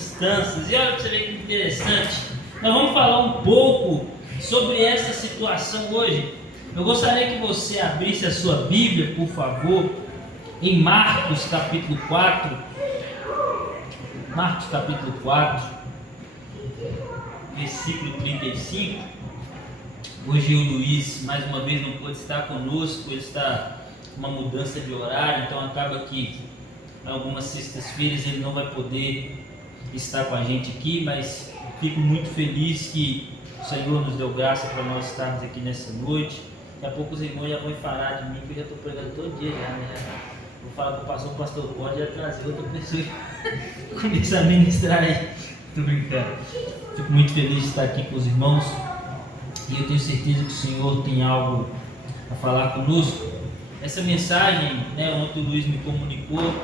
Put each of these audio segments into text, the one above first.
circunstâncias. E olha para você ver que interessante. Nós vamos falar um pouco sobre essa situação hoje. Eu gostaria que você abrisse a sua Bíblia, por favor, em Marcos capítulo 4. Marcos capítulo 4, versículo 35. Hoje o Luiz mais uma vez não pôde estar conosco, ele está com uma mudança de horário, então acaba que algumas sextas-feiras ele não vai poder estar com a gente aqui, mas fico muito feliz que o Senhor nos deu graça para nós estarmos aqui nessa noite. Daqui a pouco os irmãos já vão falar de mim, que eu já estou pregando todo dia já, né? Vou falar para o pastor pode já trazer outra pessoa e começar a ministrar aí. Estou brincando. Fico muito feliz de estar aqui com os irmãos e eu tenho certeza que o Senhor tem algo a falar conosco. Essa mensagem, ontem o Luiz me comunicou,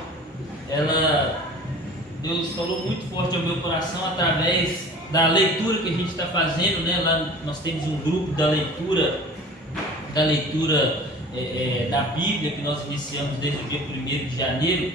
Deus falou muito forte ao meu coração através da leitura que a gente está fazendo, né? Lá nós temos um grupo da leitura da Bíblia que nós iniciamos desde o dia 1º de janeiro,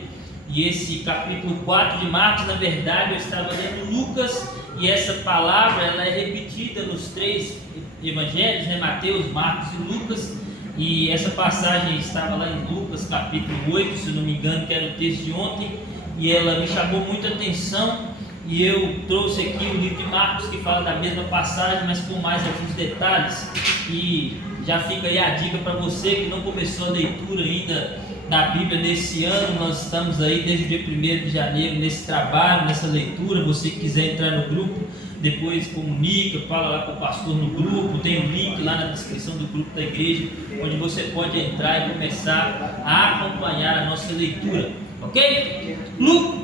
e esse capítulo 4 de Marcos, na verdade eu estava lendo Lucas, e essa palavra ela é repetida nos 3 evangelhos, né? Mateus, Marcos e Lucas, e essa passagem estava lá em Lucas capítulo 8, se eu não me engano, que era o texto de ontem, e ela me chamou muita atenção, e eu trouxe aqui o livro de Marcos que fala da mesma passagem, mas com mais alguns detalhes. E já fica aí a dica para você que não começou a leitura ainda da Bíblia nesse ano. Nós estamos aí desde o dia 1º de janeiro nesse trabalho, nessa leitura. Você que quiser entrar no grupo, depois comunica, fala lá com o pastor no grupo, tem um link lá na descrição do grupo da igreja, onde você pode entrar e começar a acompanhar a nossa leitura, ok?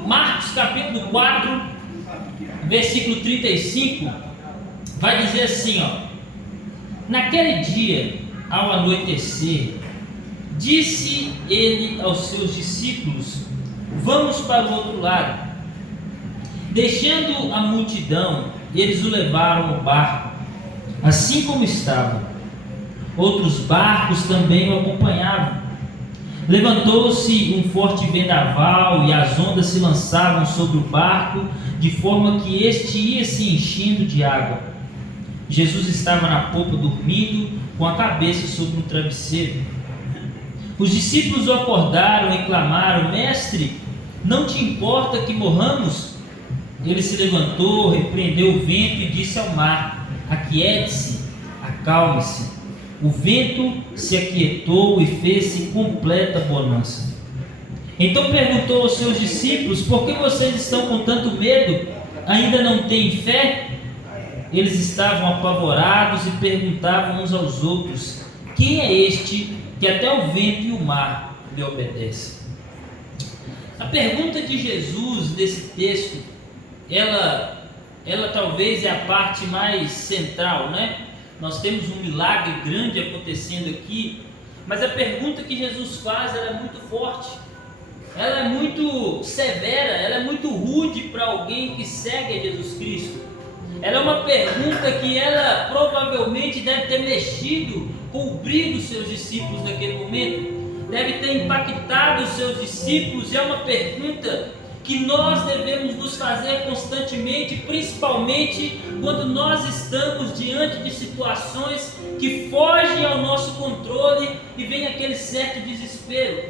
Marcos capítulo 4, versículo 35, vai dizer assim, naquele dia, ao anoitecer, disse ele aos seus discípulos: vamos para o outro lado. Deixando a multidão, eles o levaram no barco, assim como estava. Outros barcos também o acompanhavam. Levantou-se um forte vendaval e as ondas se lançavam sobre o barco, de forma que este ia se enchendo de água. Jesus estava na popa dormindo, com a cabeça sobre um travesseiro. Os discípulos o acordaram e clamaram: Mestre, não te importa que morramos? Ele se levantou, repreendeu o vento e disse ao mar: aquiete-se, acalme-se. O vento se aquietou e fez-se completa bonança. Então perguntou aos seus discípulos: por que vocês estão com tanto medo? Ainda não têm fé? Eles estavam apavorados e perguntavam uns aos outros: quem é este que até o vento e o mar lhe obedecem? A pergunta de Jesus nesse texto, ela talvez é a parte mais central, né? Nós temos um milagre grande acontecendo aqui, mas a pergunta que Jesus faz, ela é muito forte, ela é muito severa, ela é muito rude para alguém que segue a Jesus Cristo. Ela é uma pergunta que ela provavelmente deve ter mexido com o brilho dos seus discípulos naquele momento, deve ter impactado os seus discípulos. É uma pergunta que nós devemos nos fazer constantemente, principalmente quando nós estamos diante de situações que fogem ao nosso controle e vem aquele certo desespero.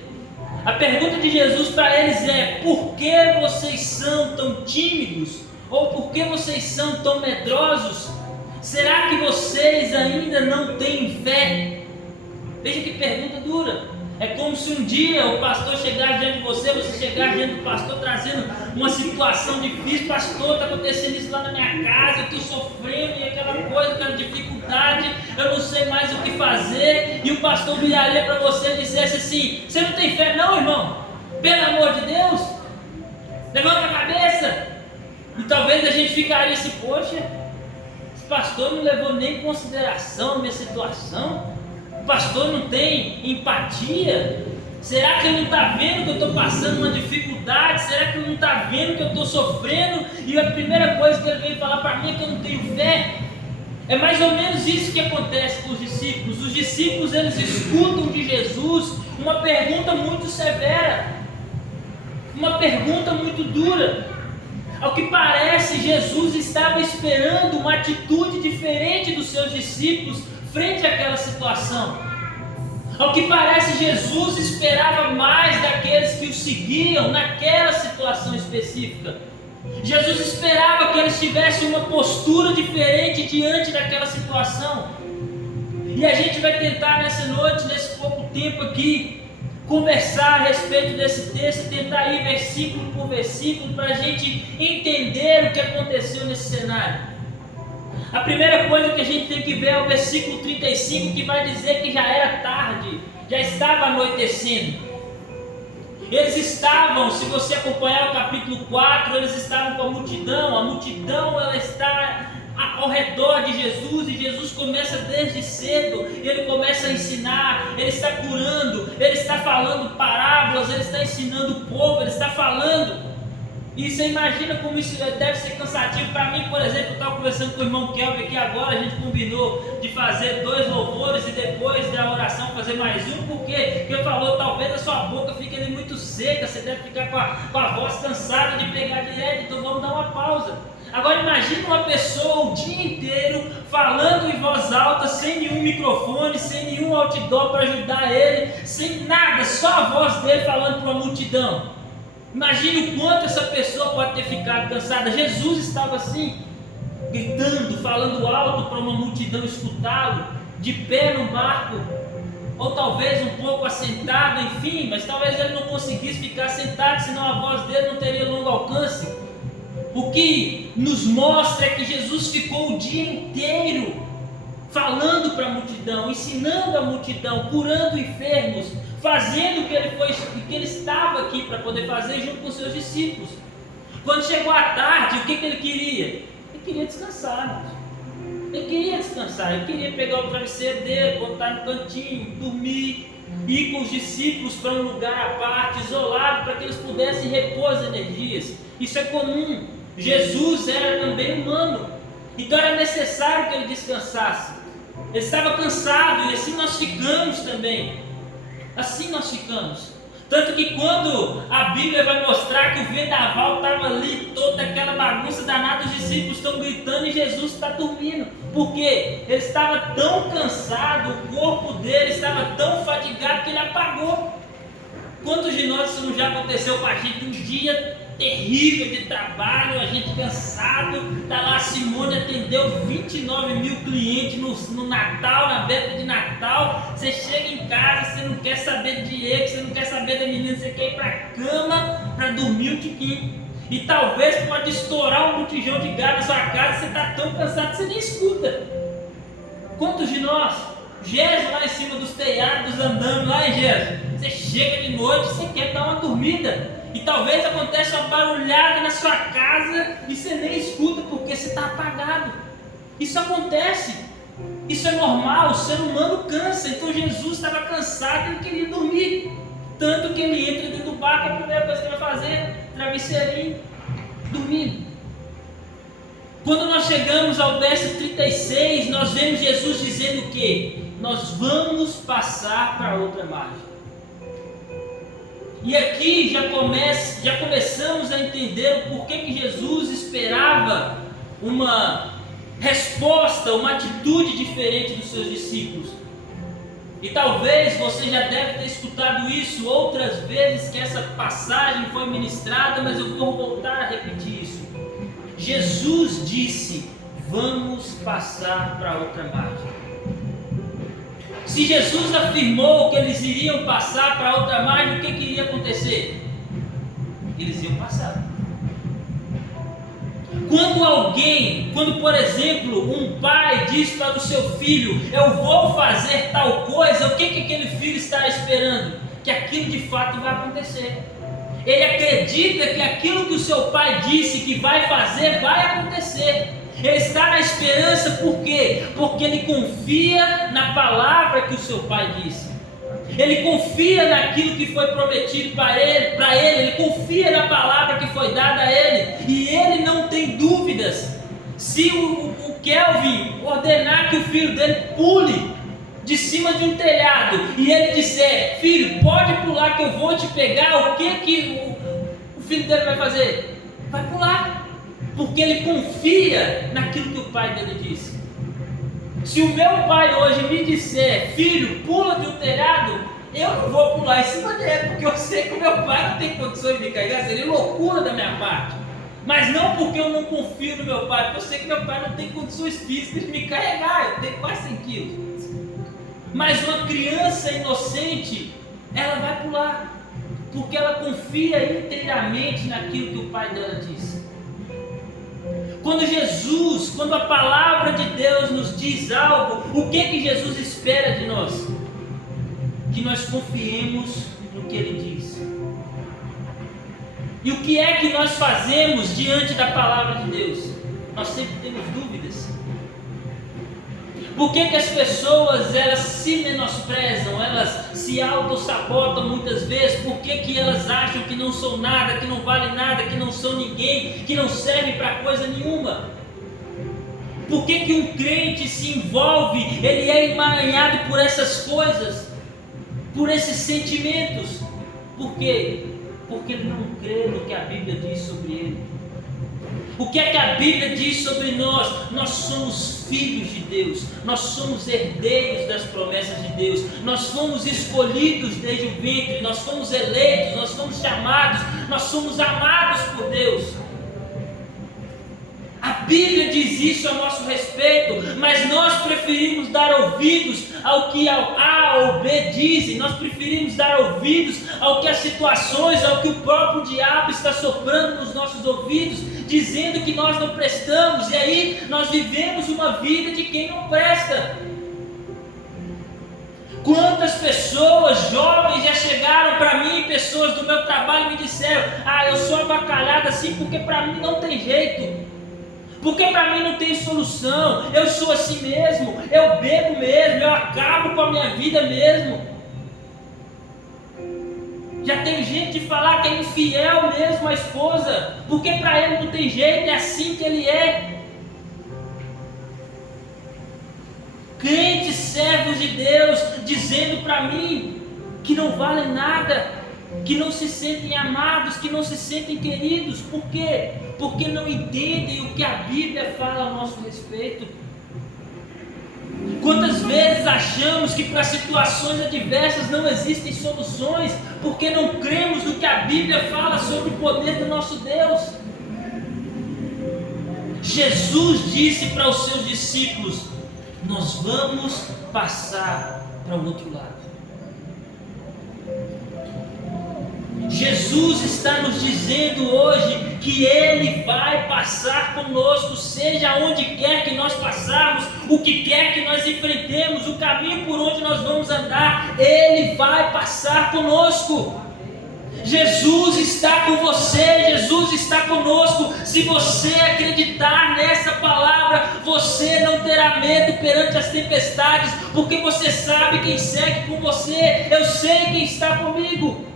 A pergunta de Jesus para eles é: por que vocês são tão tímidos? Ou por que vocês são tão medrosos? Será que vocês ainda não têm fé? Veja que pergunta dura. É como se um dia o pastor chegasse diante de você, você chegasse diante do pastor trazendo uma situação difícil: pastor, está acontecendo isso lá na minha casa, eu estou sofrendo, e aquela coisa, aquela dificuldade, eu não sei mais o que fazer. E o pastor viraria para você e dissesse assim: você não tem fé não, irmão? Pelo amor de Deus, levanta a cabeça. E talvez a gente ficaria assim: poxa, esse pastor não levou nem em consideração a minha situação, o pastor não tem empatia. Será que ele não está vendo que eu estou passando uma dificuldade? Será que ele não está vendo que eu estou sofrendo? E a primeira coisa que ele veio falar para mim é que eu não tenho fé. É mais ou menos isso que acontece com os discípulos. Os discípulos, eles escutam de Jesus uma pergunta muito severa, uma pergunta muito dura. Ao que parece, Jesus estava esperando uma atitude diferente dos seus discípulos frente àquela situação. Ao que parece, Jesus esperava mais daqueles que o seguiam naquela situação específica. Jesus esperava que eles tivessem uma postura diferente diante daquela situação. E a gente vai tentar nessa noite, nesse pouco tempo aqui, conversar a respeito desse texto, tentar ir versículo por versículo para a gente entender o que aconteceu nesse cenário. A primeira coisa que a gente tem que ver é o versículo 35, que vai dizer que já era tarde, já estava anoitecendo. Eles estavam, se você acompanhar o capítulo 4, eles estavam com a multidão ela está ao redor de Jesus, e Jesus começa desde cedo, ele começa a ensinar, ele está curando, ele está falando parábolas, ele está ensinando o povo, ele está falando. E você imagina como isso deve ser cansativo. Para mim, por exemplo, eu estava conversando com o irmão Kelvin aqui agora, a gente combinou de fazer 2 louvores e depois da oração fazer mais um, porque ele falou, talvez a sua boca fique ali muito seca, você deve ficar com a voz cansada de pegar direto, então vamos dar uma pausa. Agora imagina uma pessoa o dia inteiro falando em voz alta, sem nenhum microfone, sem nenhum outdoor para ajudar ele, sem nada, só a voz dele falando para uma multidão. Imagine o quanto essa pessoa pode ter ficado cansada. Jesus estava assim, gritando, falando alto para uma multidão escutá-lo, de pé no barco, ou talvez um pouco assentado, enfim, mas talvez ele não conseguisse ficar sentado, senão a voz dele não teria longo alcance. O que nos mostra é que Jesus ficou o dia inteiro falando para a multidão, ensinando a multidão, curando enfermos, fazendo o que ele estava aqui para poder fazer junto com seus discípulos. Quando chegou a tarde, o que ele queria? Ele queria descansar. Ele queria descansar, ele queria pegar o travesseiro dele, botar no cantinho, dormir, ir com os discípulos para um lugar à parte, isolado, para que eles pudessem repor as energias. Isso é comum. Jesus era também humano, então era necessário que ele descansasse. Ele estava cansado, e assim nós ficamos também. Assim nós ficamos. Tanto que quando a Bíblia vai mostrar que o vendaval estava ali, toda aquela bagunça danada, os discípulos estão gritando e Jesus está dormindo. Por quê? Ele estava tão cansado, o corpo dele estava tão fatigado que ele apagou. Quantos de nós isso não já aconteceu com a gente? Um dia terrível de trabalho, a gente cansado, está lá a Simone, atendeu 29 mil clientes no Natal, na véspera de Natal. Você chega em casa, você não quer saber de Diego, você não quer saber da menina, você quer ir para a cama para dormir um tiquinho. E talvez pode estourar um botijão de gás na sua casa, você está tão cansado que você nem escuta. Quantos de nós? Gesso lá em cima dos telhados, andando lá em Gesso. Você chega de noite, você quer dar uma dormida. E talvez aconteça uma barulhada na sua casa e você nem escuta porque você está apagado. Isso acontece. Isso é normal, o ser humano cansa. Então Jesus estava cansado e ele queria dormir. Tanto que ele entra dentro do barco, a primeira coisa que ele vai fazer, travesseirinho, dormindo. Quando nós chegamos ao verso 36, nós vemos Jesus dizendo o quê? Nós vamos passar para outra margem. E aqui já começamos a entender o porquê que Jesus esperava uma resposta, uma atitude diferente dos seus discípulos. E talvez você já deve ter escutado isso outras vezes que essa passagem foi ministrada, mas eu vou voltar a repetir isso. Jesus disse: vamos passar para outra margem. Se Jesus afirmou que eles iriam passar para outra margem, o que iria acontecer? Eles iam passar. Quando por exemplo, um pai diz para o seu filho: eu vou fazer tal coisa, o que aquele filho está esperando? Que aquilo de fato vai acontecer. Ele acredita que aquilo que o seu pai disse que vai fazer, vai acontecer. Ele está na esperança, por quê? Porque ele confia na palavra que o seu pai disse. Ele confia naquilo que foi prometido para ele, ele confia na palavra que foi dada a ele, e ele não tem dúvidas. Se o Kelvin ordenar que o filho dele pule de cima de um telhado, e ele disser: filho, pode pular que eu vou te pegar, o que o filho dele vai fazer? Vai pular. porque ele confia naquilo que o pai dele disse. Se o meu pai hoje me disser, filho, pula de um telhado, eu não vou pular em cima dele, porque eu sei que o meu pai não tem condições de me carregar, seria loucura da minha parte. Mas não porque eu não confio no meu pai, porque eu sei que meu pai não tem condições físicas de me carregar, eu tenho quase 100 quilos. Mas uma criança inocente, ela vai pular, porque ela confia inteiramente naquilo que o pai dela disse. Quando a palavra de Deus nos diz algo, o que Jesus espera de nós? Que nós confiemos no que Ele diz. E o que é que nós fazemos diante da palavra de Deus? Nós sempre temos dúvidas. Por que as pessoas, elas se menosprezam, elas se auto-sabotam muitas vezes? Por que elas acham que não são nada, que não valem nada, que não são ninguém, que não servem para coisa nenhuma? Por que um crente se envolve, ele é emaranhado por essas coisas, por esses sentimentos? Por quê? Porque ele não crê no que a Bíblia diz sobre ele. O que é que a Bíblia diz sobre nós? Nós somos filhos de Deus, nós somos herdeiros das promessas de Deus, nós fomos escolhidos desde o ventre, nós fomos eleitos, nós fomos chamados, nós somos amados por Deus. A Bíblia diz isso a nosso respeito, mas nós preferimos dar ouvidos ao que A ou B dizem, nós preferimos dar ouvidos ao que as situações, ao que o próprio diabo está soprando nos nossos ouvidos, dizendo que nós não prestamos, e aí nós vivemos uma vida de quem não presta. Quantas pessoas jovens já chegaram para mim, pessoas do meu trabalho, e me disseram: eu sou avacalhada assim porque para mim não tem jeito, porque para mim não tem solução, eu sou assim mesmo, eu bebo mesmo, eu acabo com a minha vida mesmo. Já tem gente de falar que é infiel mesmo à esposa, porque para ele não tem jeito, é assim que ele é. Crentes, servos de Deus, dizendo para mim que não valem nada, que não se sentem amados, que não se sentem queridos. Por quê? Porque não entendem o que a Bíblia fala a nosso respeito. Quantas vezes achamos que para situações adversas não existem soluções, porque não cremos no que a Bíblia fala sobre o poder do nosso Deus. Jesus disse para os seus discípulos: nós vamos passar para o outro lado. Jesus está nos dizendo hoje que Ele vai passar conosco, seja onde quer que nós passarmos, o que quer que nós enfrentemos, o caminho por onde nós vamos andar, Ele vai passar conosco. Jesus está com você, Jesus está conosco. Se você acreditar nessa palavra, você não terá medo perante as tempestades, porque você sabe quem segue com você. Eu sei quem está comigo.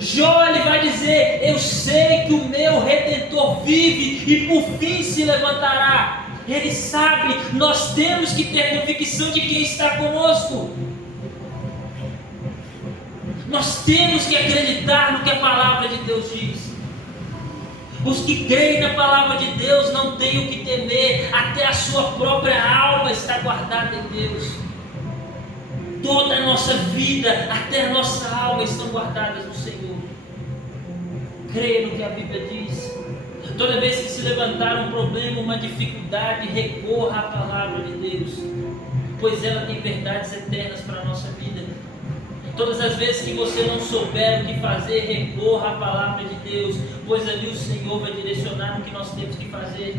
Jó, ele vai dizer: eu sei que o meu Redentor vive e por fim se levantará. Ele sabe, nós temos que ter convicção de quem está conosco. Nós temos que acreditar no que a palavra de Deus diz. Os que creem na palavra de Deus não têm o que temer, até a sua própria alma está guardada em Deus. Toda a nossa vida, até a nossa alma estão guardadas no Senhor. Creia no que a Bíblia diz. Toda vez que se levantar um problema, uma dificuldade, recorra à palavra de Deus, pois ela tem verdades eternas para a nossa vida. Todas as vezes que você não souber o que fazer, recorra à palavra de Deus, pois ali o Senhor vai direcionar o que nós temos que fazer.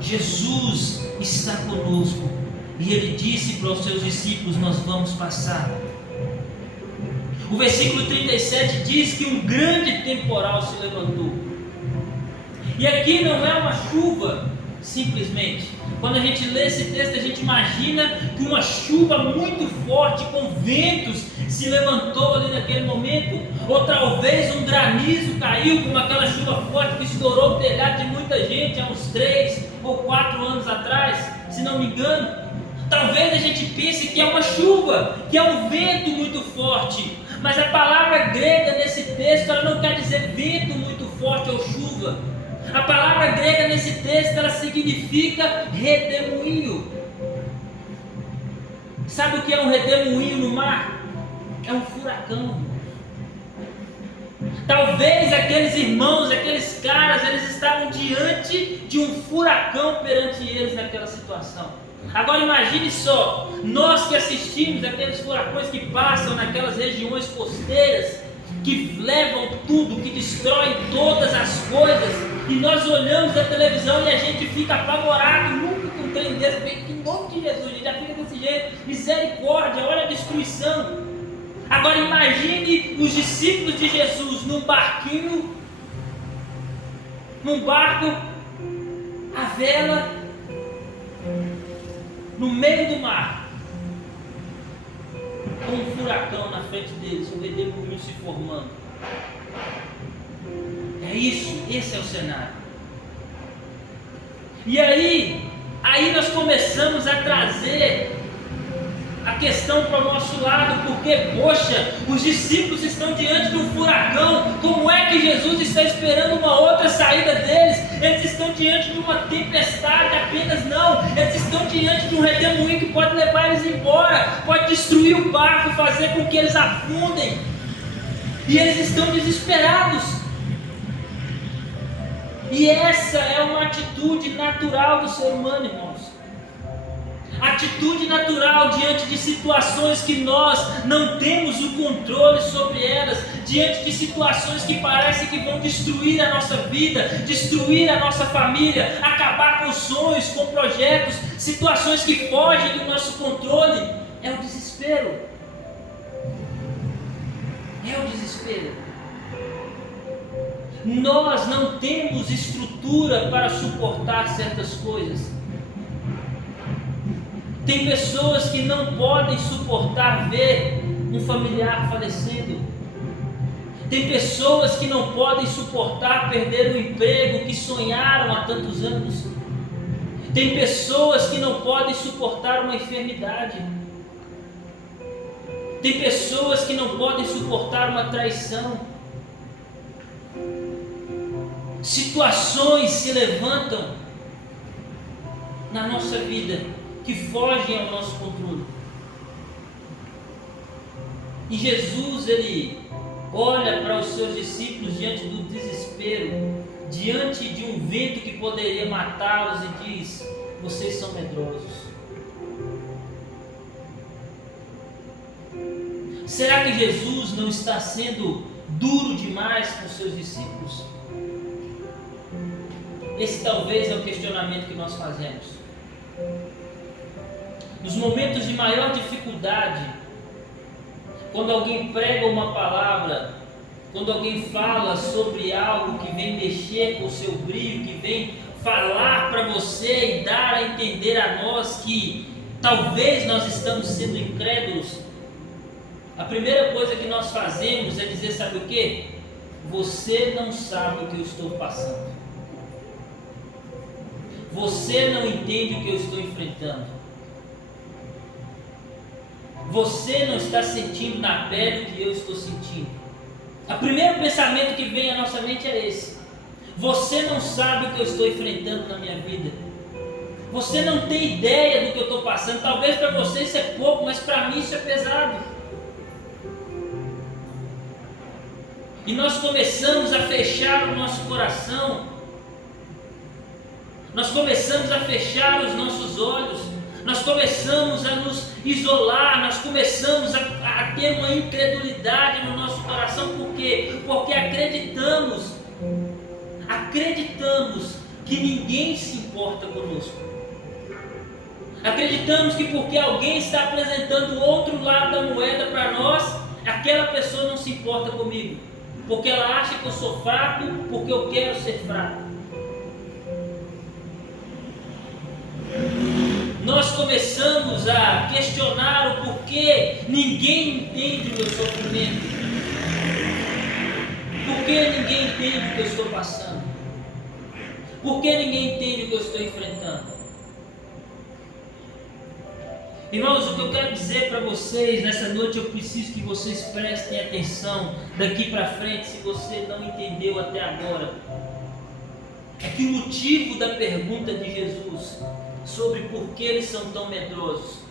Jesus está conosco e Ele disse para os seus discípulos: nós vamos passar. O versículo 37 diz que um grande temporal se levantou. E aqui não é uma chuva simplesmente. Quando a gente lê esse texto, a gente imagina que uma chuva muito forte, com ventos, se levantou ali naquele momento. Ou talvez um granizo caiu, como aquela chuva forte que estourou o telhado de muita gente há uns 3 ou 4 anos atrás, se não me engano. Talvez a gente pense que é uma chuva, que é um vento muito forte. Mas a palavra grega nesse texto, ela não quer dizer vento muito forte. forte ou chuva. A palavra grega nesse texto, ela significa redemoinho. Sabe o que é um redemoinho no mar? É um furacão. Talvez aqueles irmãos, aqueles caras, eles estavam diante de um furacão perante eles naquela situação. Agora imagine só, nós que assistimos aqueles furacões que passam naquelas regiões costeiras, que levam tudo, que destroem todas as coisas, e nós olhamos a televisão e a gente fica apavorado, nunca com um trem desse, em nome de Jesus, a gente já fica desse jeito, misericórdia, olha a destruição. Agora imagine os discípulos de Jesus num barquinho, num barco, à vela, no meio do mar, com um furacão na frente deles, um redemoinho se formando. É isso, esse é o cenário. E aí nós começamos a trazer a questão para o nosso lado, porque, poxa, os discípulos estão diante de um furacão, como é que Jesus está esperando uma outra saída deles? Eles estão diante de uma tempestade apenas, não, eles estão diante de um redemoinho que pode levar eles embora, pode destruir o barco, fazer com que eles afundem, e eles estão desesperados. E essa é uma atitude natural do ser humano, irmãos. Atitude natural diante de situações que nós não temos o controle sobre elas, diante de situações que parecem que vão destruir a nossa vida, destruir a nossa família, acabar com sonhos, com projetos, situações que fogem do nosso controle. É o desespero. É o desespero. Nós não temos estrutura para suportar certas coisas. Tem pessoas que não podem suportar ver um familiar falecendo. Tem pessoas que não podem suportar perder o emprego que sonharam há tantos anos. Tem pessoas que não podem suportar uma enfermidade. Tem pessoas que não podem suportar uma traição. Situações se levantam na nossa vida que fogem ao nosso controle. E Jesus, ele olha para os seus discípulos diante do desespero, diante de um vento que poderia matá-los, e diz: vocês são medrosos. Será que Jesus não está sendo duro demais com os seus discípulos? Esse talvez é o questionamento que nós fazemos. Nos momentos de maior dificuldade, quando alguém prega uma palavra, quando alguém fala sobre algo que vem mexer com o seu brilho, que vem falar para você e dar a entender a nós que talvez nós estamos sendo incrédulos, a primeira coisa que nós fazemos é dizer, sabe o que? Você não sabe o que eu estou passando. Você não entende o que eu estou enfrentando. Você não está sentindo na pele o que eu estou sentindo. O primeiro pensamento que vem à nossa mente é esse. Você não sabe o que eu estou enfrentando na minha vida. Você não tem ideia do que eu estou passando. Talvez para você isso é pouco, mas para mim isso é pesado. E nós começamos a fechar o nosso coração. Nós começamos a fechar os nossos olhos. Nós começamos a nos isolar, nós começamos a ter uma incredulidade no nosso coração. Por quê? Porque acreditamos que ninguém se importa conosco. Acreditamos que porque alguém está apresentando o outro lado da moeda para nós, aquela pessoa não se importa comigo, porque ela acha que eu sou fraco, porque eu quero ser fraco. Nós começamos a questionar o porquê ninguém entende o meu sofrimento. Por que ninguém entende o que eu estou passando? Por que ninguém entende o que eu estou enfrentando? Irmãos, o que eu quero dizer para vocês nessa noite, eu preciso que vocês prestem atenção daqui para frente, se você não entendeu até agora, é que o motivo da pergunta de Jesus sobre por que eles são tão medrosos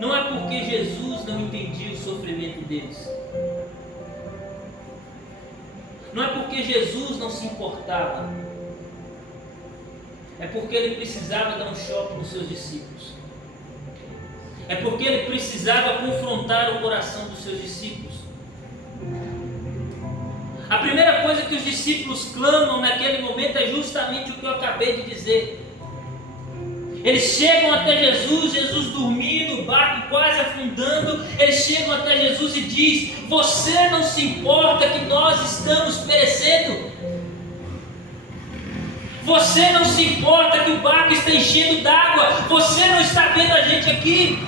não é porque Jesus não entendia o sofrimento deles, não é porque Jesus não se importava, é porque ele precisava dar um choque nos seus discípulos, é porque ele precisava confrontar o coração dos seus discípulos. A primeira coisa que os discípulos clamam naquele momento é justamente o que eu acabei de dizer. Eles chegam até Jesus, Jesus dormindo, o barco quase afundando, eles chegam até Jesus e diz: você não se importa que nós estamos perecendo? Você não se importa que o barco está enchendo d'água? Você não está vendo a gente aqui?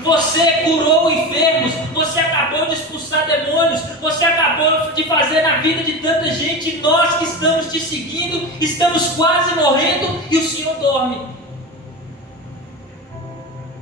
Você curou enfermos, você acabou de expulsar demônios, você acabou de fazer na vida de tanta gente, nós que estamos te seguindo, estamos quase morrendo e o Senhor dorme.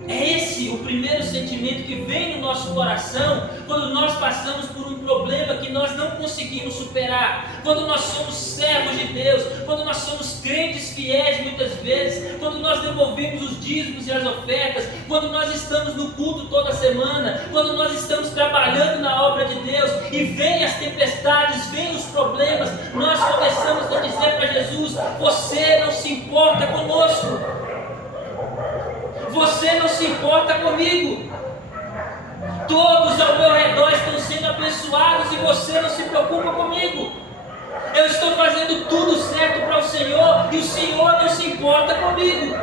É esse o primeiro sentimento que vem no nosso coração quando nós passamos por um problema que nós não conseguimos superar, quando nós somos servos de Deus, quando nós somos crentes fiéis muitas vezes, quando nós devolvemos os dízimos e as ofertas, quando nós estamos no culto toda semana, quando nós estamos trabalhando na obra de Deus e vem as tempestades, vem os problemas, nós começamos a dizer para Jesus: você não se importa conosco. Você não se importa comigo. Todos ao meu redor estão sendo abençoados e você não se preocupa comigo. Eu estou fazendo tudo certo para o Senhor e o Senhor não se importa comigo.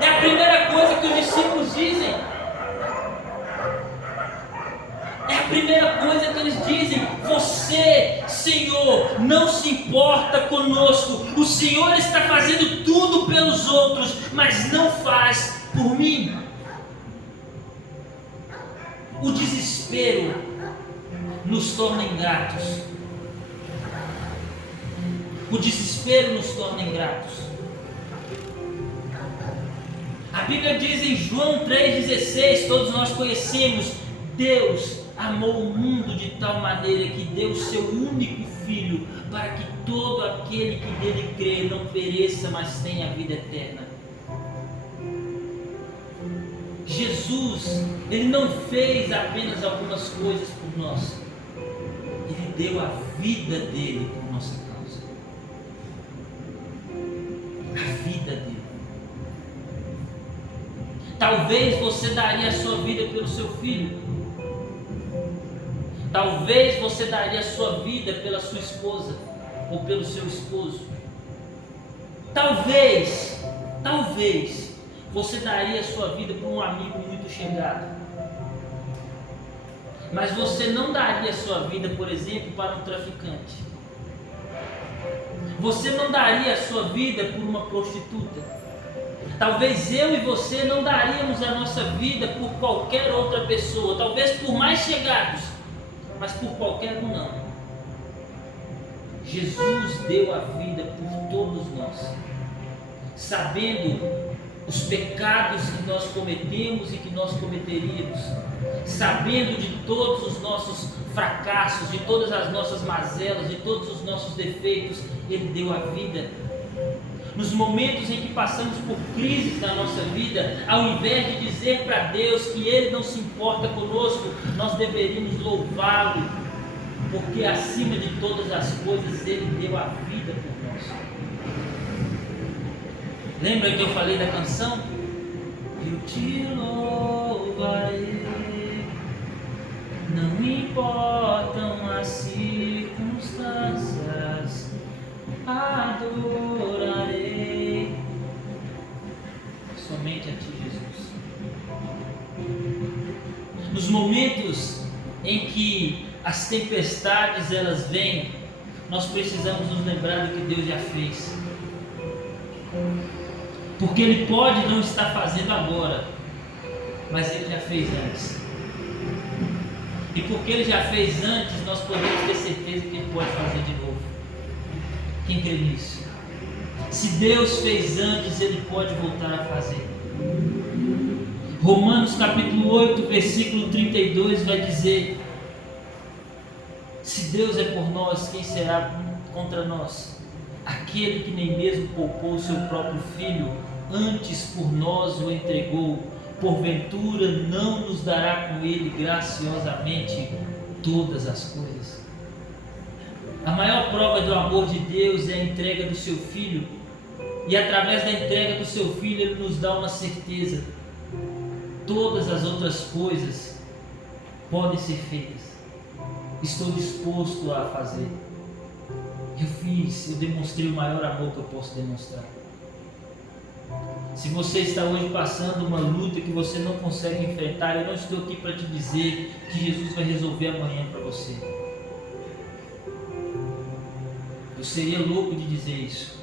É a primeira coisa que os discípulos dizem. É a primeira coisa que eles dizem: você, Senhor, não se importa conosco. O Senhor está fazendo tudo pelos outros, mas não faz por mim. O desespero nos torna ingratos. O desespero nos torna ingratos. A Bíblia diz em João 3,16, todos nós conhecemos: Deus amou o mundo de tal maneira que deu o seu único Filho, para que todo aquele que nele crê não pereça, mas tenha a vida eterna. Jesus, Ele não fez apenas algumas coisas por nós, Ele deu a vida dele por nossa causa. A vida dele. Talvez você daria a sua vida pelo seu filho. Talvez você daria a sua vida pela sua esposa ou pelo seu esposo. Talvez você daria a sua vida por um amigo muito chegado. Mas você não daria a sua vida, por exemplo, para um traficante. Você não daria a sua vida por uma prostituta. Talvez eu e você não daríamos a nossa vida por qualquer outra pessoa. Talvez por mais chegados, mas por qualquer um não. Jesus deu a vida por todos nós, sabendo os pecados que nós cometemos e que nós cometeríamos, sabendo de todos os nossos fracassos, de todas as nossas mazelas, de todos os nossos defeitos. Ele deu a vida. Nos momentos em que passamos por crises na nossa vida, ao invés de dizer para Deus que Ele não se importa conosco, nós deveríamos louvá-lo, porque acima de todas as coisas Ele deu a vida por nós. Lembra que eu falei da canção? Eu te louvarei, não importam as circunstâncias, adorarei somente a Ti, Jesus. Nos momentos em que as tempestades elas vêm, nós precisamos nos lembrar do que Deus já fez, porque Ele pode não estar fazendo agora, mas Ele já fez antes, e porque Ele já fez antes, nós podemos ter certeza que Ele pode fazer de novo. Quem crê nisso? Se Deus fez antes, Ele pode voltar a fazer. Romanos capítulo 8, versículo 32 vai dizer: se Deus é por nós, quem será contra nós? Aquele que nem mesmo poupou o seu próprio filho, antes por nós o entregou, porventura não nos dará com ele graciosamente todas as coisas? A maior prova do amor de Deus é a entrega do seu filho, e através da entrega do seu filho ele nos dá uma certeza: todas as outras coisas podem ser feitas, estou disposto a fazer. Eu demonstrei o maior amor que eu posso demonstrar. Se você está hoje passando uma luta que você não consegue enfrentar, eu não estou aqui para te dizer que Jesus vai resolver amanhã para você. Eu seria louco de dizer isso,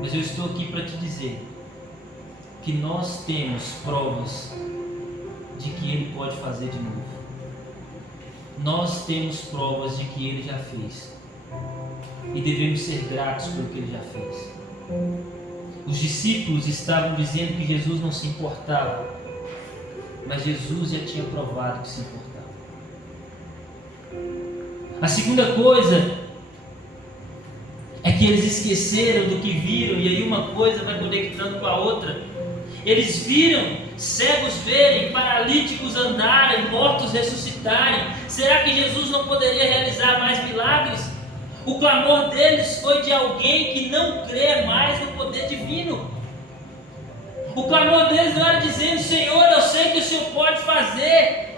mas eu estou aqui para te dizer que nós temos provas de que Ele pode fazer de novo. Nós temos provas de que Ele já fez e devemos ser gratos pelo que Ele já fez. Os discípulos estavam dizendo que Jesus não se importava, mas Jesus já tinha provado que se importava. A segunda coisa é que eles esqueceram do que viram, e aí uma coisa vai conectando com a outra. Eles viram cegos verem, paralíticos andarem, mortos ressuscitarem. Será que Jesus não poderia realizar mais milagres? O clamor deles foi de alguém que não crê mais no poder divino. O clamor deles não era dizendo: Senhor, eu sei que o Senhor pode fazer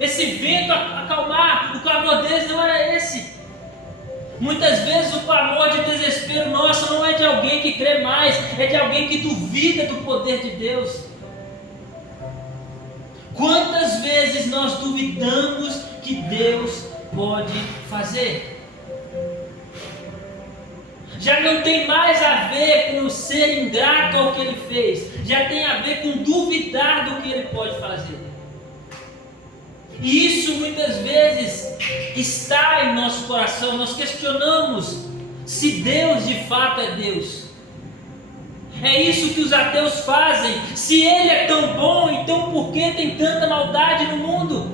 esse vento acalmar. O clamor deles não era esse. Muitas vezes o clamor de desespero nosso não é de alguém que crê mais, é de alguém que duvida do poder de Deus. Quantas vezes nós duvidamos que Deus pode fazer? Já não tem mais a ver com ser ingrato ao que Ele fez, já tem a ver com duvidar do que Ele pode fazer. E isso muitas vezes está em nosso coração. Nós questionamos se Deus de fato é Deus. É isso que os ateus fazem. Se Ele é tão bom, então por que tem tanta maldade no mundo?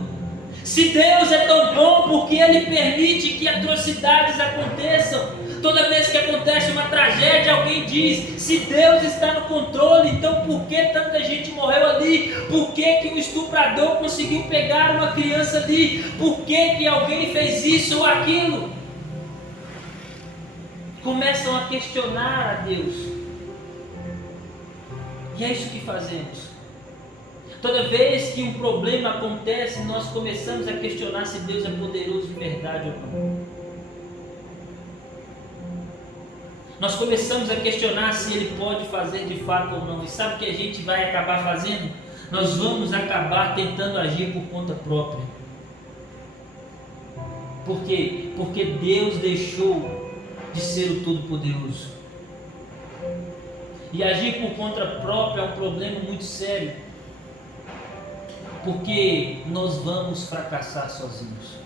Se Deus é tão bom, por que Ele permite que atrocidades aconteçam? Toda vez que acontece uma tragédia, alguém diz: se Deus está no controle, então por que tanta gente morreu ali? Por que o estuprador conseguiu pegar uma criança ali? Por que alguém fez isso ou aquilo? Começam a questionar a Deus. E é isso que fazemos. Toda vez que um problema acontece, nós começamos a questionar se Deus é poderoso de verdade ou não. Nós começamos a questionar se Ele pode fazer de fato ou não. E sabe o que a gente vai acabar fazendo? Nós vamos acabar tentando agir por conta própria. Por quê? Porque Deus deixou de ser o Todo-Poderoso. E agir por conta própria é um problema muito sério. Porque nós vamos fracassar sozinhos.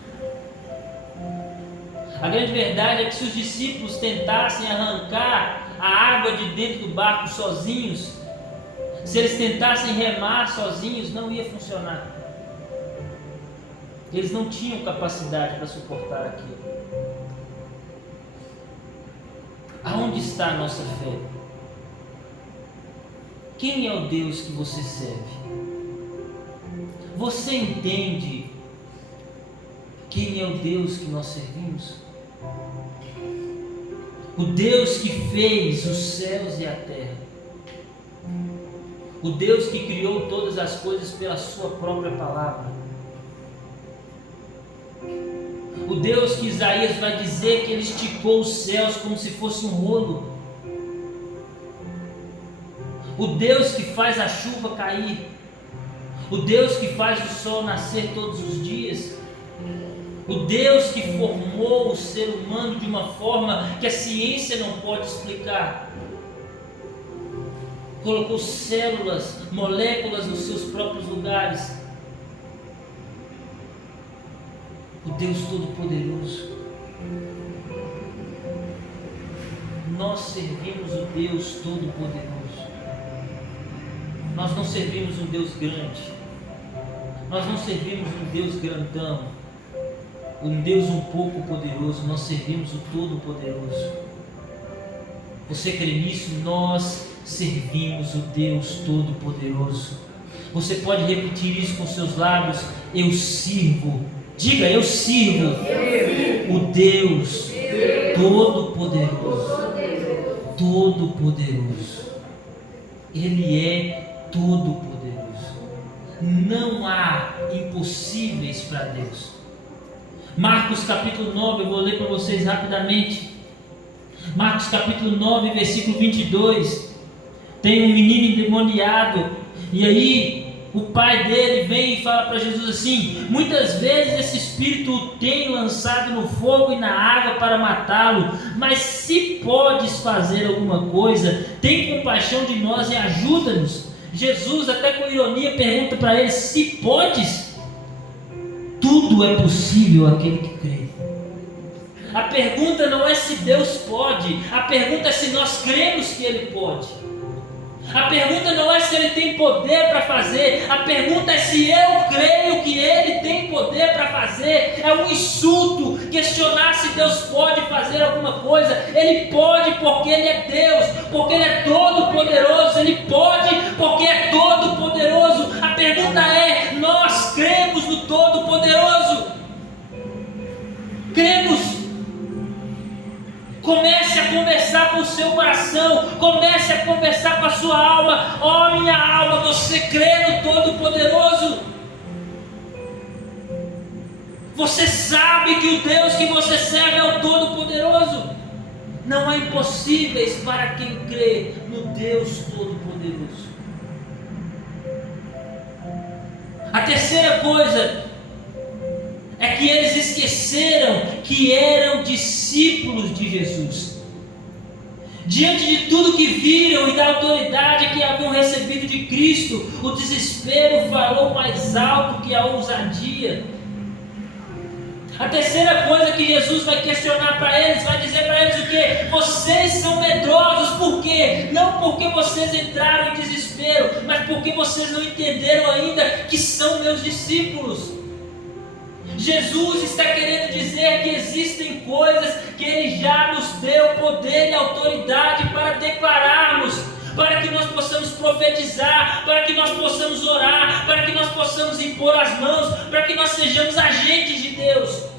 A grande verdade é que se os discípulos tentassem arrancar a água de dentro do barco sozinhos, se eles tentassem remar sozinhos, não ia funcionar. Eles não tinham capacidade para suportar aquilo. Aonde está a nossa fé? Quem é o Deus que você serve? Você entende quem é o Deus que nós servimos? O Deus que fez os céus e a terra. O Deus que criou todas as coisas pela sua própria palavra. O Deus que Isaías vai dizer que Ele esticou os céus como se fosse um rolo. O Deus que faz a chuva cair. O Deus que faz o sol nascer todos os dias. O Deus que formou o ser humano de uma forma que a ciência não pode explicar. Colocou células, moléculas nos seus próprios lugares. O Deus Todo-Poderoso. Nós servimos o Deus Todo-Poderoso. Nós não servimos um Deus grande, nós não servimos um Deus grandão, um Deus um pouco poderoso, nós servimos o Todo-Poderoso. Você crê nisso? Nós servimos o Deus Todo-Poderoso. Você pode repetir isso com seus lábios: eu sirvo. Diga: eu sirvo o Deus Todo-Poderoso. Todo-Poderoso. Ele é todo-poderoso. Não há impossíveis para Deus. Marcos capítulo 9, eu vou ler para vocês rapidamente. Marcos capítulo 9, versículo 22. Tem um menino endemoniado, e aí o pai dele vem e fala para Jesus assim: muitas vezes esse espírito o tem lançado no fogo e na água para matá-lo, mas se podes fazer alguma coisa, tem compaixão de nós e ajuda-nos. Jesus, até com ironia, pergunta para ele: se podes? Tudo é possível àquele que crê. A pergunta não é se Deus pode, a pergunta é se nós cremos que Ele pode. A pergunta não é se Ele tem poder para fazer, a pergunta é se eu creio que Ele tem poder para fazer. É um insulto questionar se Deus pode fazer alguma coisa. Ele pode porque Ele é Deus, porque Ele é todo poderoso. Ele pode porque é todo poderoso. A pergunta é: nós cremos no todo poderoso? Cremos? Comece a conversar com o seu coração, comece a conversar com a sua alma. Ó minha alma, você crê no Todo-Poderoso? Você sabe que o Deus que você serve é o Todo-Poderoso? Não há impossíveis para quem crê no Deus Todo-Poderoso. A terceira coisa é que eles esqueceram que eram discípulos de Jesus. Diante de tudo que viram e da autoridade que haviam recebido de Cristo, o desespero falou mais alto que a ousadia. A terceira coisa que Jesus vai questionar para eles, vai dizer para eles o quê? Vocês são medrosos, por quê? Não porque vocês entraram em desespero, mas porque vocês não entenderam ainda que são meus discípulos. Jesus está querendo dizer que existem coisas que Ele já nos deu poder e autoridade para declararmos, para que nós possamos profetizar, para que nós possamos orar, para que nós possamos impor as mãos, para que nós sejamos agentes de Deus.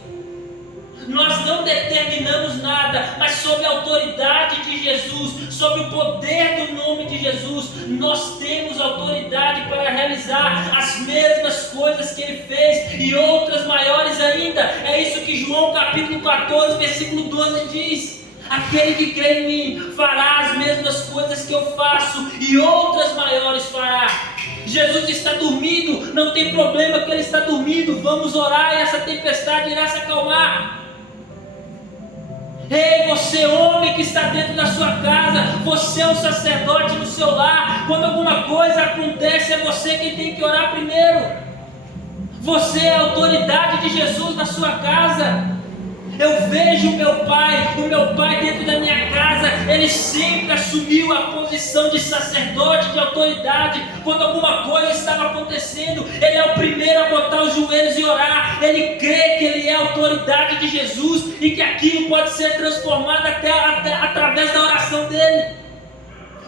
Nós não determinamos nada, mas sob a autoridade de Jesus, sob o poder do nome de Jesus, nós temos autoridade para realizar as mesmas coisas que Ele fez e outras maiores ainda. É isso que João capítulo 14, versículo 12 diz: aquele que crê em mim fará as mesmas coisas que eu faço e outras maiores fará. Jesus está dormindo, não tem problema que Ele está dormindo, vamos orar e essa tempestade irá se acalmar. Ei, você homem que está dentro da sua casa, você é um sacerdote no seu lar. Quando alguma coisa acontece, é você quem tem que orar primeiro. Você é a autoridade de Jesus na sua casa. Eu vejo o meu pai dentro da minha casa, ele sempre assumiu a posição de sacerdote, de autoridade. Quando alguma coisa estava acontecendo, ele é o primeiro a botar os joelhos e orar. Ele crê que ele é a autoridade de Jesus e que aquilo pode ser transformado até através da oração dele.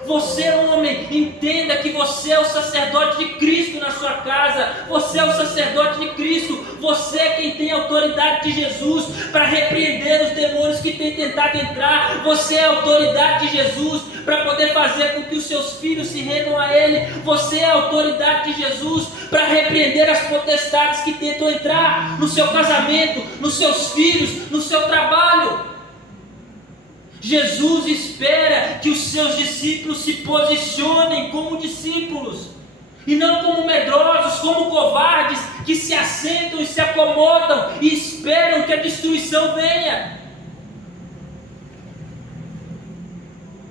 Você, homem, entenda que você é o sacerdote de Cristo na sua casa. Você é o sacerdote de Cristo. Você é quem tem a autoridade de Jesus para repreender os demônios que têm tentado entrar. Você é a autoridade de Jesus para poder fazer com que os seus filhos se rendam a Ele. Você é a autoridade de Jesus para repreender as potestades que tentam entrar no seu casamento, nos seus filhos, no seu trabalho. Jesus espera que os seus discípulos se posicionem como discípulos e não como medrosos, como covardes que se assentam e se acomodam e esperam que a destruição venha.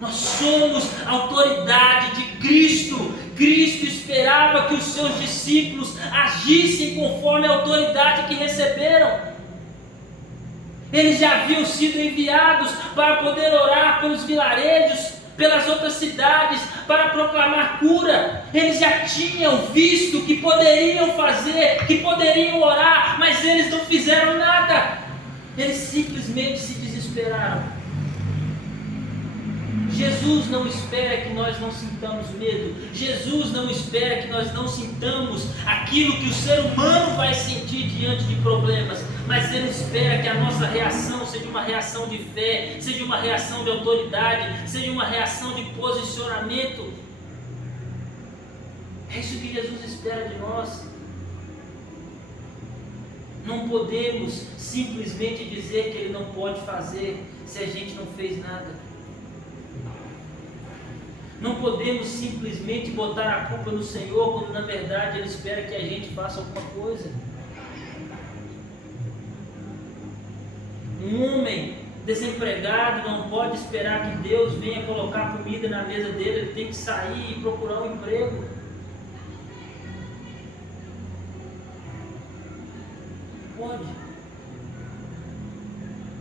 Nós somos a autoridade de Cristo. Cristo esperava que os seus discípulos agissem conforme a autoridade que receberam. Eles já haviam sido enviados para poder orar pelos vilarejos, pelas outras cidades para proclamar cura. Eles já tinham visto que poderiam fazer, que poderiam orar, mas eles não fizeram nada. Eles simplesmente se desesperaram. Jesus não espera que nós não sintamos medo. Jesus não espera que nós não sintamos aquilo que o ser humano vai sentir diante de problemas. Mas Ele espera que a nossa reação seja uma reação de fé, seja uma reação de autoridade, seja uma reação de posicionamento. É isso que Jesus espera de nós. Não podemos simplesmente dizer que Ele não pode fazer se a gente não fez nada. Não podemos simplesmente botar a culpa no Senhor, quando na verdade Ele espera que a gente faça alguma coisa. Um homem desempregado não pode esperar que Deus venha colocar comida na mesa dele, ele tem que sair e procurar um emprego. Pode.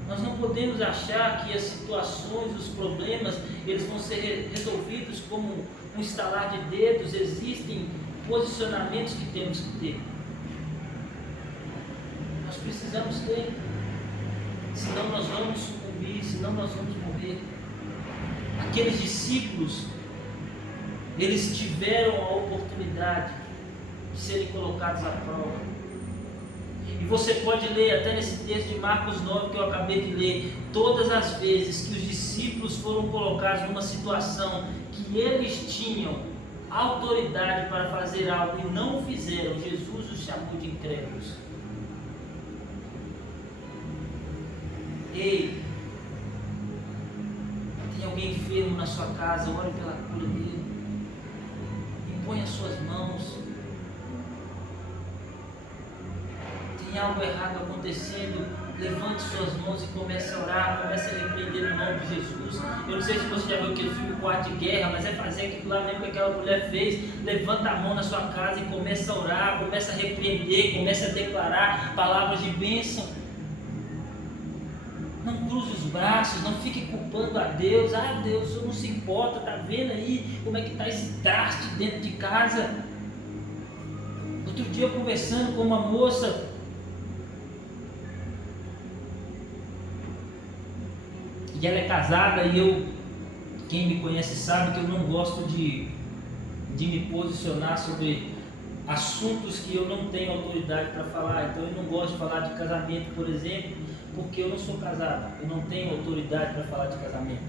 Nós não podemos achar que as situações, os problemas, eles vão ser resolvidos como um estalar de dedos. Existem posicionamentos que temos que ter. Nós precisamos ter. Senão nós vamos sucumbir, senão nós vamos morrer. Aqueles discípulos, eles tiveram a oportunidade de serem colocados à prova. E você pode ler até nesse texto de Marcos 9 que eu acabei de ler, todas as vezes que os discípulos foram colocados numa situação que eles tinham autoridade para fazer algo e não o fizeram, Jesus os chamou de incrédulos. Ei, tem alguém enfermo na sua casa, ore pela cura dele. Impõe as suas mãos. Tem algo errado acontecendo, levante suas mãos e comece a orar, comece a repreender no nome de Jesus. Eu não sei se você já viu aquele filme Quarto de Guerra, mas é fazer aquilo lá mesmo que aquela mulher fez. Levanta a mão na sua casa e começa a orar, começa a repreender, começa a declarar palavras de bênção. Não cruze os braços, não fique culpando a Deus. Ah, Deus, o Senhor não se importa, está vendo aí como é que está esse traste dentro de casa? Outro dia eu conversando com uma moça, e ela é casada, e quem me conhece sabe que eu não gosto de me posicionar sobre assuntos que eu não tenho autoridade para falar. Então eu não gosto de falar de casamento, por exemplo, porque eu não sou casado, eu não tenho autoridade para falar de casamento.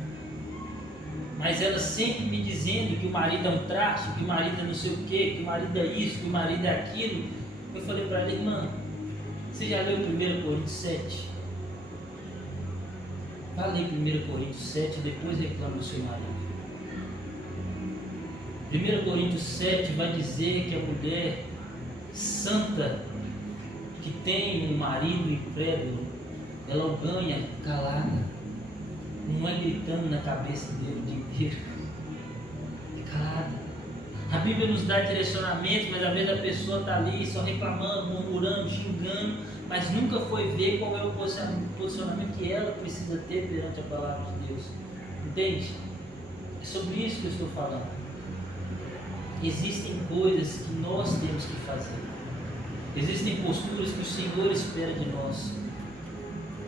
Mas ela sempre me dizendo que o marido é um traste, que o marido é não sei o que o marido é isso, que o marido é aquilo. Eu falei para ela: irmã, você já leu 1 Coríntios 7? Vá ler 1 Coríntios 7, depois reclama do seu marido. 1 Coríntios 7 vai dizer que a mulher santa que tem um marido incrédulo, ela o ganha calada, não é gritando na cabeça dele o dia inteiro, é calada. A Bíblia nos dá direcionamentos, mas às vezes a pessoa está ali só reclamando, murmurando, xingando, mas nunca foi ver qual é o posicionamento que ela precisa ter perante a palavra de Deus. Entende? É sobre isso que eu estou falando. Existem coisas que nós temos que fazer. Existem posturas que o Senhor espera de nós.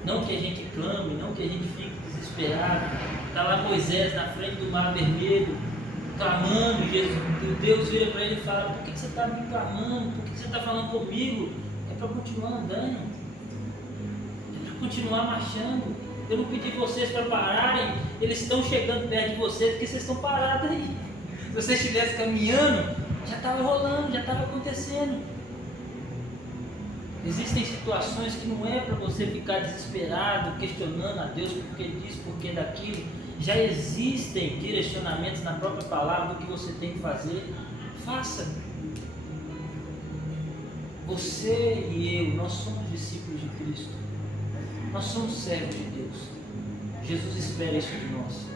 Não que a gente clame, não que a gente fique desesperado. Está lá Moisés na frente do mar vermelho, clamando. Deus vira para ele e fala: por que você está me clamando? Por que você está falando comigo? É para continuar andando, é para continuar marchando. Eu não pedi vocês para pararem, eles estão chegando perto de vocês porque vocês estão parados aí. Se vocês estivessem caminhando, já estava rolando, já estava acontecendo. Existem situações que não é para você ficar desesperado, questionando a Deus por que disso, por que daquilo. Já existem direcionamentos na própria palavra do que você tem que fazer. Faça. Você e eu, nós somos discípulos de Cristo. Nós somos servos de Deus. Jesus espera isso de nós.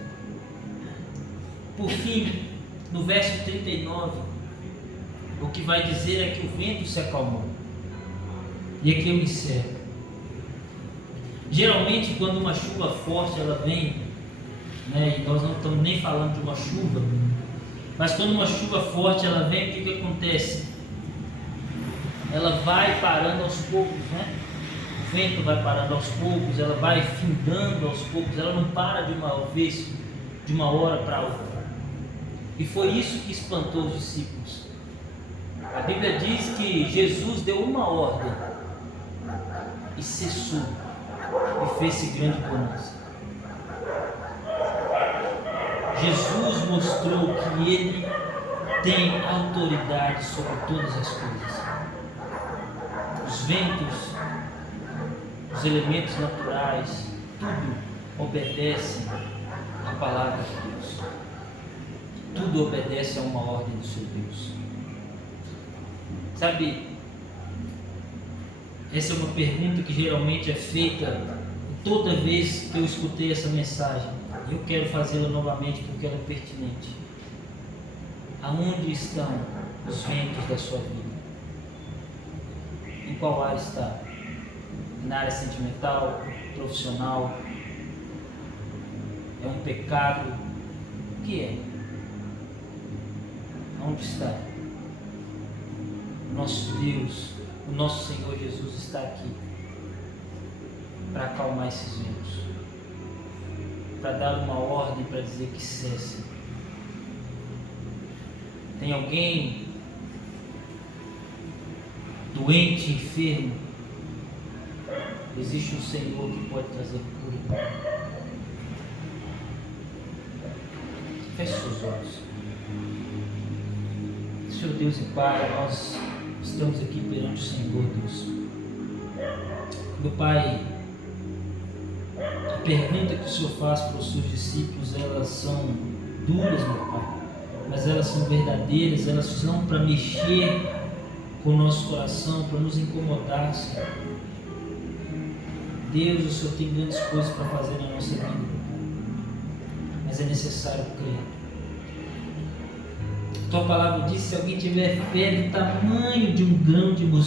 Por fim, no verso 39, o que vai dizer é que o vento se acalmou. E aqui eu me encerro. Geralmente, quando uma chuva forte ela vem né? E nós não estamos nem falando de uma chuva, mas quando uma chuva forte ela vem, o que acontece? Ela vai parando aos poucos, né? O vento vai parando aos poucos, ela vai findando aos poucos, ela não para de uma vez, de uma hora para outra. E foi isso que espantou os discípulos. A Bíblia diz que Jesus deu uma ordem e cessou e fez-se grande bonança. Jesus mostrou que Ele tem autoridade sobre todas as coisas. Os ventos, os elementos naturais, tudo obedece à palavra de Deus. Tudo obedece a uma ordem do seu Deus. Sabe, essa é uma pergunta que geralmente é feita toda vez que eu escutei essa mensagem. Eu quero fazê-la novamente porque ela é pertinente. Aonde estão os ventos da sua vida? Em qual área está? Na área sentimental, profissional? É um pecado? O que é? Onde está? Nosso Deus, o nosso Senhor Jesus está aqui para acalmar esses ventos, para dar uma ordem, para dizer que cesse. Tem alguém doente, enfermo? Existe um Senhor que pode trazer cura. Feche seus olhos. Senhor Deus e Pai, nós estamos aqui perante o Senhor, Deus. Meu Pai, a pergunta que o Senhor faz para os seus discípulos, elas são duras, meu Pai, mas elas são verdadeiras, elas são para mexer com o nosso coração, para nos incomodar, Senhor. Deus, o Senhor tem grandes coisas para fazer na nossa vida, mas é necessário crer. Tua palavra diz: se alguém tiver fé do tamanho de um grão de mostarda,